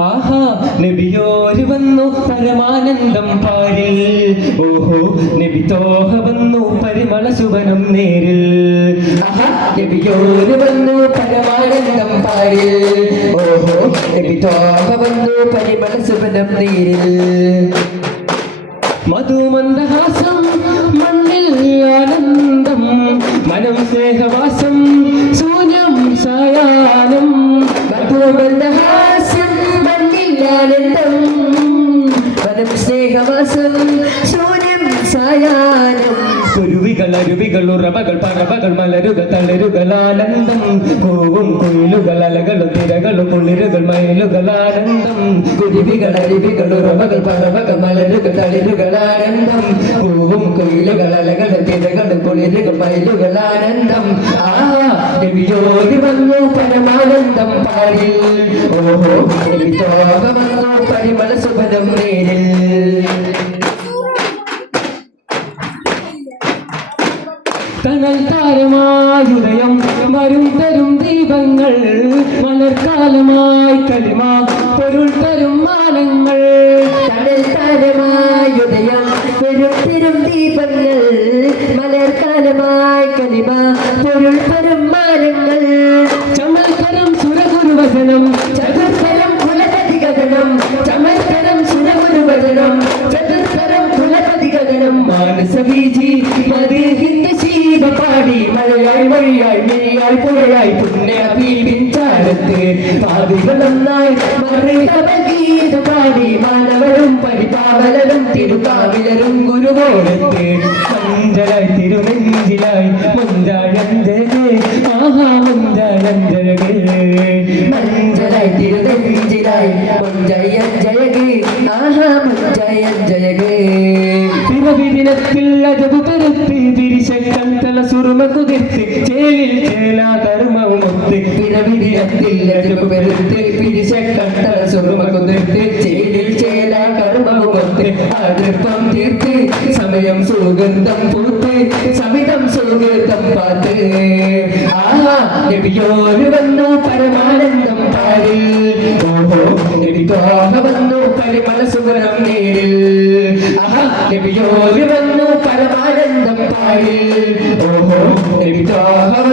ആഹാ നബിയോര് വന്നു പരമാനന്ദം പാരിൽ. ഓഹോ നബി തോഹ വന്നു പരിമള ശുഭനം നേരിൽ. ആഹാ നബിയോര് വന്നു പരമാനന്ദം പാരിൽ. ഓഹോ നബി തോഹ വന്നു പരിമള ശുഭനം നേരിൽ. മധുമന്ദഹാസം മണ്ണിൽ ആനന്ദം മനം സ്നേഹവാസം ആനന്ദം മനം സ്നേഹവാസം ശൂന്യം സായാഹ്നം. കുരുവികൾ അരുവികൾ ഉറവകൾ പറവകൾ മലരുകൾ തളരുകൾ ആനന്ദം. കോവും കുയിലുകൾ അലകളും തിരകളും കുളിരുകൾ മയിലുകൾ ആനന്ദം. കുരുവികൾ അരുവികൾ ഉറവകൾ പറവകൾ മലരുകൾ തളിരുകൾ ആനന്ദം. കോവും കുയിലുകൾ അലകളും തിരകളും കുളിരുകൾ മയിലുകൾ ആനന്ദം. ആ നബിയോടി വന്നു പരമാനന്ദം പാടി ഓഹോ നബി തണൽ താരമായുദയം വരും തരും ദീപങ്ങൾ. മലർക്കാലമായി കലിമ പൊരുൾ തരും മാനങ്ങൾ കടൽ താരമായുദയം വരും തിരും ദീപങ്ങൾ. മലർക്കാലമായി കലിമ പൊരുൾ പരം മാനങ്ങൾ ചമൽക്കരം സുരഗുരുവചനം ചതുർത്തരം കുലപതി കഥനം ചമൽത്തരം സുരഗുരുവചനം മാനസവീജി മിഴിയായി പുഴയായി പുണ്യ പിൻചാരത്ത് പാതികളൊന്നായി മറികീതു പാടി മാനവരും പരിപാവലരും തിരുക്കാവിലരും ഗുരുവോടത്ത് മഞ്ചലായി തിരുനെഞ്ചിലായി മുഞ്ചാഴഞ്ചരേ ആഹാ മുഞ്ചാഴഞ്ചരകേ മഞ്ജലായി തിരുനെഞ്ചിലായി മുഞ്ചയ ജയകി ആഹാ മുഞ്ചയ സമയം സുഗന്ധം പൂത്ത് സമിതം സുഗന്ധം പാത്ത്. ആഹാ വന്നു പരമാനന്ദം പാരിൽ. ഓഹോ നബി നബിയോര് വന്നു പരമാനന്ദം പാടി ഓഹോ നബിതാഹവ